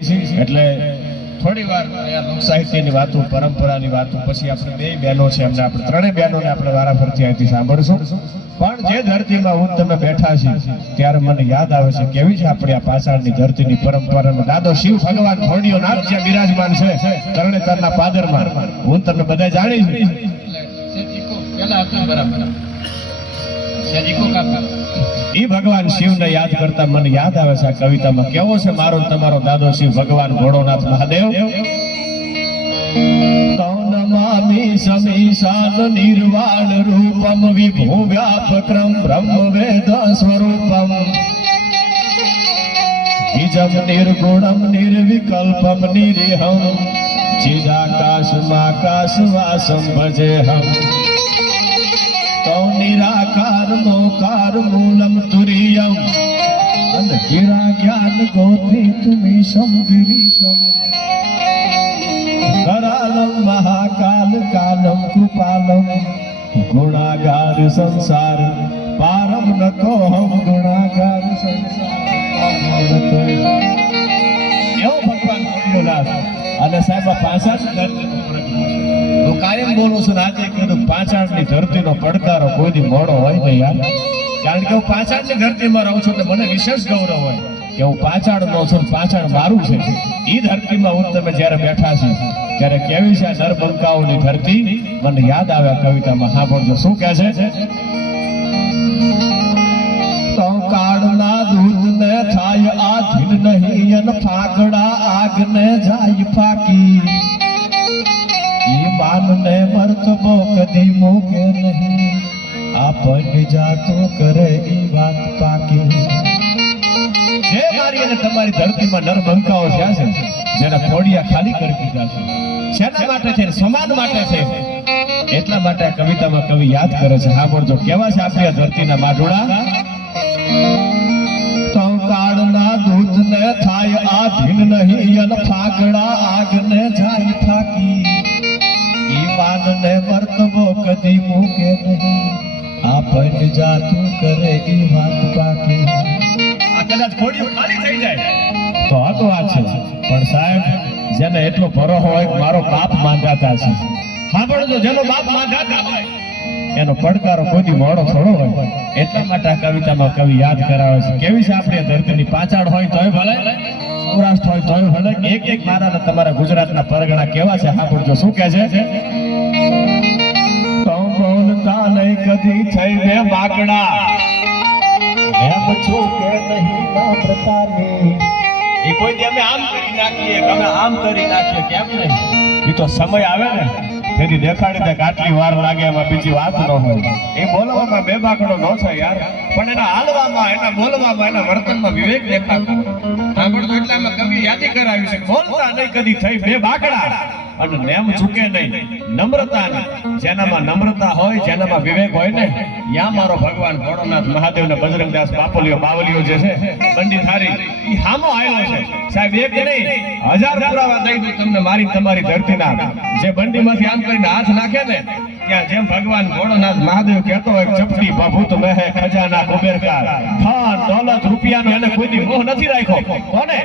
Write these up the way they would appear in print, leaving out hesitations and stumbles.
એટલે થોડી વાર લોક સાહિત્યની વાતો, પરંપરાની વાતો, પછી આપણે બે બહેનો છે, એમને આપણે ત્રણેય બહેનોને આપણે વારાફરતી અહીંથી સાંભળશું. પણ જે ધરતીમાં હું તમે બેઠા છે ત્યારે મને યાદ આવે છે કેવી છે આપણી આ પાછળની ધરતીની પરંપરાનો દાદો શિવ ભગવાન ભોળિયોનાથ જે બિરાજમાન છે તરણેતરના પાદરમાં. હું તમને બધા જાણી છું. ઈ ભગવાન શિવને યાદ કરતા મને યાદ આવે છે આ કવિતામાં કેવો છે મારો તમારો દાદો શિવ ભગવાન ભોળોનાથ મહાદેવ. કૌનમામી સમીશાન નિર્વાણ રૂપમ વિભો વ્યાપક્રમ બ્રહ્મ વેદ સ્વરૂપમ નિજમ નિર્ગુણમ નિર્વિકલ્પમ નિરેહમ ચિદાકાશમાકાશવાસમ ભજેહમ નિરાકાર મોકાર મૂલમ તુરિયમ અનધિરા જ્ઞાન ગોત્રી તુમીશમ ગિરીશમ કરાલમ મહાકાલ કાલમ કૃપાલમ ગુણાગાર સંસાર પારમ નતોહમ ગુણાગાર સંસાર. એવો ભગવાન ભોળિયોનાથ. અને સાહેબ પાછળ હું કાયમ બોલું છું, આજે કીધું પાછળની ધરતીનો પડકારો કોઈથી મોડો હોય ને યાર. કારણ કે હું પાછળની ધરતીમાં રહું છું એટલે મને વિશેષ ગૌરવ હોય કે હું પાછળનો છું, પાછળ મારું છે. એ ધરતીમાં હું તમે જ્યારે બેઠા છે ત્યારે કેવી છે આ નરબંકાઓની ધરતી મને યાદ આવે કવિતામાં. સાંભળજો શું કહે છે. તો કાળના દૂધને થાય આધીન નહીં અને ફાકડા આગને જાય ફાકી માનને મરતબો કદી મૂકે નહીં આપણને જાતો કરે ઈ વાત પાકી. જે મારી અને તમારી ધરતીમાં નરબંકાઓ થયા છે, જેના ખોડિયા ખાલી કરી દીધા છે, શેના માટે છે? સમાજ માટે છે. એટલા માટે આ કવિતામાં કવિ યાદ કરે છે. સાંભળજો કેવા છે આપણી ધરતીના માઢોળા. તો કાળના દૂધને થાય આધીન નહીં અને ફાકડા આગને જાય ફાકી માનને મરતબો કદી મૂકે નહીં આપણને જાતું કરે ઈ વાત બાકી. આ કદાચ ખોડી ખાલી થઈ જાય તો આ તો વાત છે. પણ સાહેબ જેને એટલો ભરો હોય મારો બાપ માંધાતા છે, સાંભળજો, જેનો બાપ માંધાતા હોય એનો પડકારો કોઈ મોડો થોડો હોય. એટલા માટે આ કવિતામાં કવિ યાદ કરાવે છે કેવી છે આપણી ધરતીની પાછળ હોય તોય ભલે, સૌરાષ્ટ્ર હોય તોય ભલે, એક એક મારા તમારા ગુજરાતના પરગણા કેવા છે. સાંભળજો શું કહે છે. બોલતા નહીં કદી થઈ બે બાકડા એમ છું કે નહીં ના પ્રતાની. એ કોઈ દી અમે આમ કરી નાખીએ કે અમે આમ કરી નાખીએ કેમ નહીં. એ તો સમય આવે ને તેથી દેખાડી દે આટલી વાર લાગે એમાં બીજી વાત ન હોય. એ બોલવામાં બે બાકડો ન થાય યાર, પણ એના હાલવામાં, એના બોલવામાં, એના વર્તનમાં વિવેક દેખાતો. સાંભળતો એટલે અમે કવિ યાદી કરાવી છે. બોલતા નહીં કદી થઈ બે બાકડા અને નેમ ચૂકે નહીં નમ્રતાની. જેનામાં નમ્રતા હોય, જેનામાં વિવેક હોય ને, યા મારો ભગવાન ભોળોનાથ મહાદેવ ને બજરંગદાસ બાવલીઓ જે છે પંડિત હારી ઈ હામો આવેલો છે. સાહેબ એક નહીં 1000 પુરાવા દઈ દઉં તમને મારી તમારી ધરતીના. જે બંડીમાંથી આમ કરીને હાથ નાખે ને ત્યાં જેમ ભગવાન ભોળોનાથ મહાદેવ કહેતો હોય ચપટી ભભૂત મહે ખજાના કુબેરકાર ધન દોલત રૂપિયાનો એને કોઈની મોહ નથી રાખ્યો. કોને?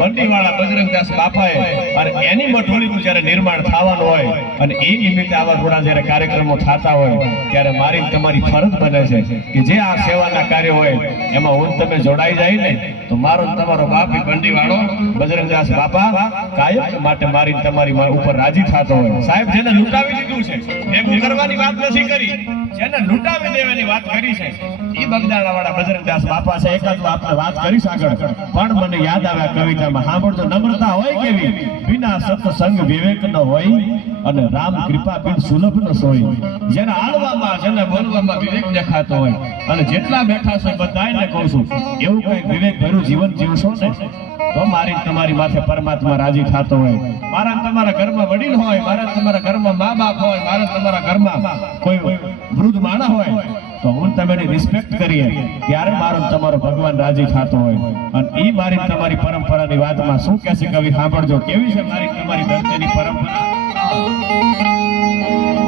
બંડીવાળા બજરંગદાસ બાપાએ. અને એની મઢોળીનું જ્યારે નિર્માણ થવાનું હોય અને એ નિમિત્તે આવા થોડા જ્યારે કાર્યક્રમો થતા હોય ત્યારે મારી તમારી ફરજ બને છે કે જે આ સેવાના કાર્ય હોય એમાં હું તમે જોડાઈ જાય ને તો મારો તમારો બાપ બંડીવાળો બજરંગદાસ બાપા કાયમ માટે મારી તમારી ઉપર રાજી થતો હોય. સાહેબ જેને લૂંટાવી દીધું છે ભેગું કરવાની વાત નથી કરી, જેને લૂંટાવી દેવાની વાત કરી છે ઈ બગદાણાવાળા બજરંગદાસ બાપા છે. એકાદ આપણે વાત કરીશ આગળ, પણ મને યાદ આવે કવિતામાં. સાંભળજો, નમ્રતા હોય કેવી વિના સત્સંગ વિવેક ન હોય અને રામ કૃપા બિન સુલભ ન સોય. જેને હાલવામાં, જેને બોલવામાં વિવેક દેખાતો હોય અને જેટલા બેઠા છે બધાને કહું છું એવું કઈ વિવેક ભર્યું જીવન જીવશો ને તો મારી તમારી માથે પરમાત્મા રાજી થતો હોય. મારા તમારા ઘરમાં વડીલ હોય, મારા તમારા ઘરમાં મા બાપ હોય, મારા તમારા ઘરમાં કોઈ વૃદ્ધ માણસ હોય તો હું તમને રિસ્પેક્ટ કરીએ ત્યારે મારો તમારો ભગવાન રાજી થતો હોય. અને ઈ મારી તમારી પરંપરાની વાતમાં શું કહે છે કવિ. સાંભળજો કેવી છે મારી તમારી ધરતીની પરંપરા.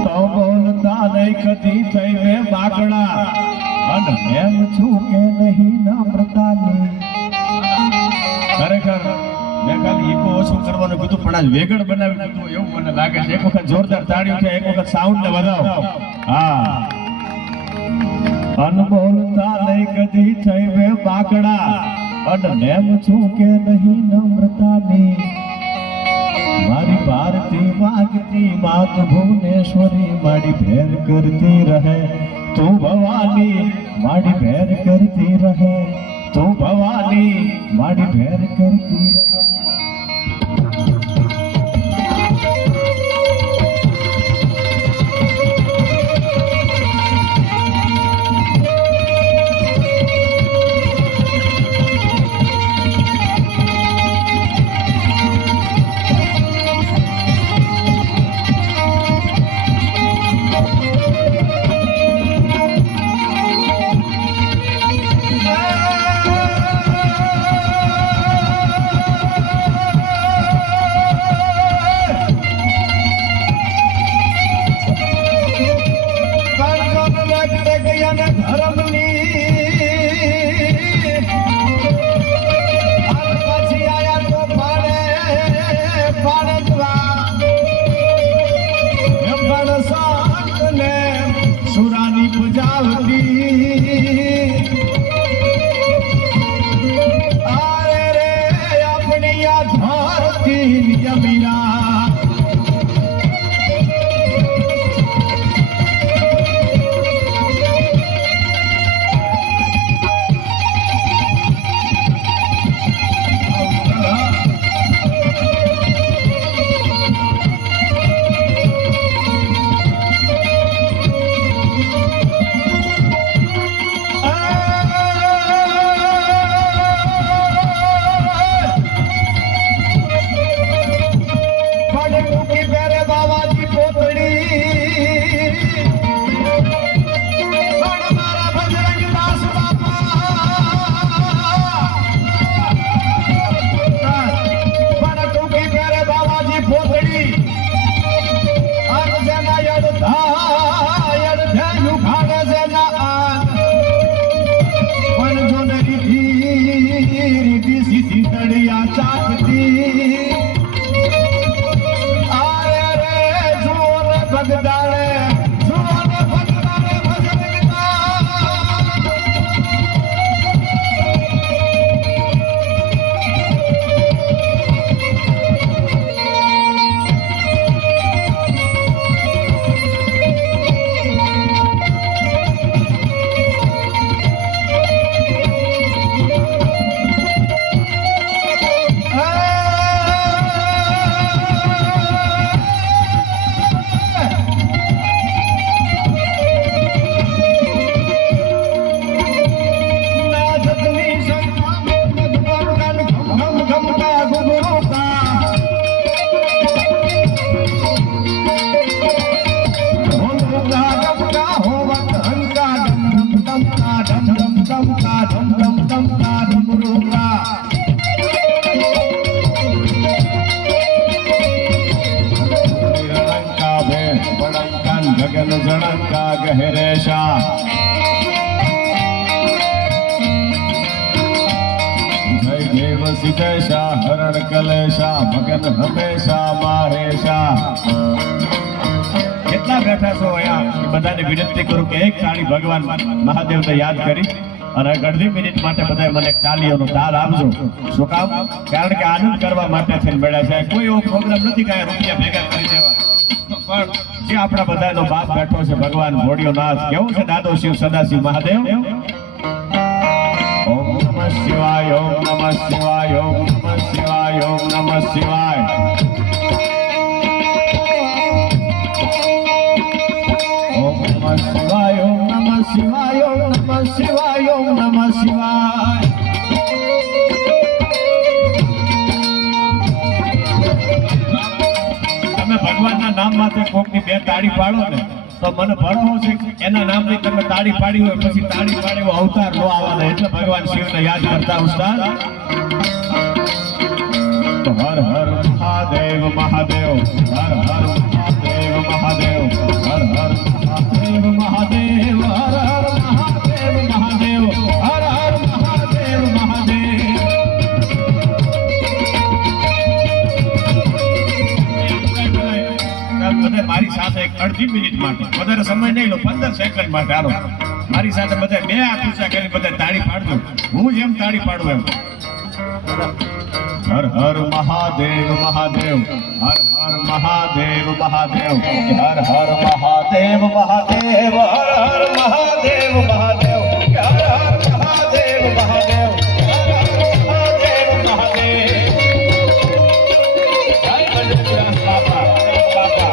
તો બોલતા નહીં કદી થઈ બે બાકડા અને એમ છું કે નહીં નમ્રતાની. ખરેખર મેં ખાલી ઈકો ઓછું કરવાનું કીધું પણ આજ વેગળ બનાવી દીધું એવું મને લાગે છે. એક વખત જોરદાર તાળીઓ છે, એક વખત સાઉન્ડ ને વધાવો. હા, અનબોલતા નહીં કદી થઈ વે બાકડા, અડનેમ છું કે નહીં નમ્રતાની. મારી ભારતી માગતી માત ભુવનેશ્વરી, મારી ભેર કરતી રહે તું ભવાની, મારી ભેર કરતી રહે તું ભવાની, મારી ભેર કરતી રહે. સુરાની પુજાવતી આરે રે આપણી આ ધરતી યમીરા. ગગન જણકા ગહેરેશા જય દેવ સિદ્ધેશા હરણ કલેશા મગન હમેશા માહેશા. કેટલા બેઠા છો અહીંયા, બધાને વિનંતી કરું કે એક તાળી ભગવાન મહાદેવને યાદ કરી અને અડધી મિનિટ માટે બધા મને તાલીઓનો તાલ આપજો. શું કામ? કારણ કે આનંદ કરવા માટે થઈને મળ્યા છે. કોઈ એવો પ્રોગ્રામ નથી કે રૂપિયા ભેગા કરી દેવા, પણ જે આપણા બધાનો બાપ બેઠો છે ભગવાન ભોળિયોનાથ, કેવો છે દાદો શિવ સદાશિવ મહાદેવ. ઓમ નમઃ શિવાય, ઓમ નમઃ શિવાય, ઓમ નમઃ શિવાય, ઓમ નમઃ શિવાય. ઓમ નમઃ શિવાય, ઓમ નમઃ શિવાય, ઓમ નમઃ શિવાય, ઓમ નમઃ શિવાય. તમે ભગવાનના નામ માટે કોકની બે તાળી પાડો ને તો મને ભરોસો છે એના નામની તમે તાળી પાડી હોય પછી તાળી પાડી એવો અવતાર નો આવવાનો, એટલે ભગવાન શિવને યાદ કરતા ઉસ્તાદ. તો હર હર મહાદેવ મહાદેવ, હર હર મહાદેવ મહાદેવ, હર હર મહાદેવ મહાદેવ, હર હર મહાદેવ મહાદેવ, હર હર મહાદેવ મહાદેવ. અડધી મિનિટ માટે, વધારે સમય નહીં લો, 15 સેકન્ડ માટે હાલો મારી સાથે બધા બે હાથ ઊંચા કરી બધા તાળી પાડજો, હું જેમ તાળી પાડું એમ. હર હર મહાદેવ મહાદેવ, હર હર મહાદેવ મહાદેવ, હર હર મહાદેવ મહાદેવ, હર હર મહાદેવ મહાદેવ, હર હર મહાદેવ મહાદેવ, હર હર મહાદેવ મહાદેવ. જય ગણેશ બાપા, બાપા.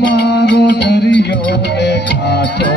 મારો દરિયો ને કાંઠો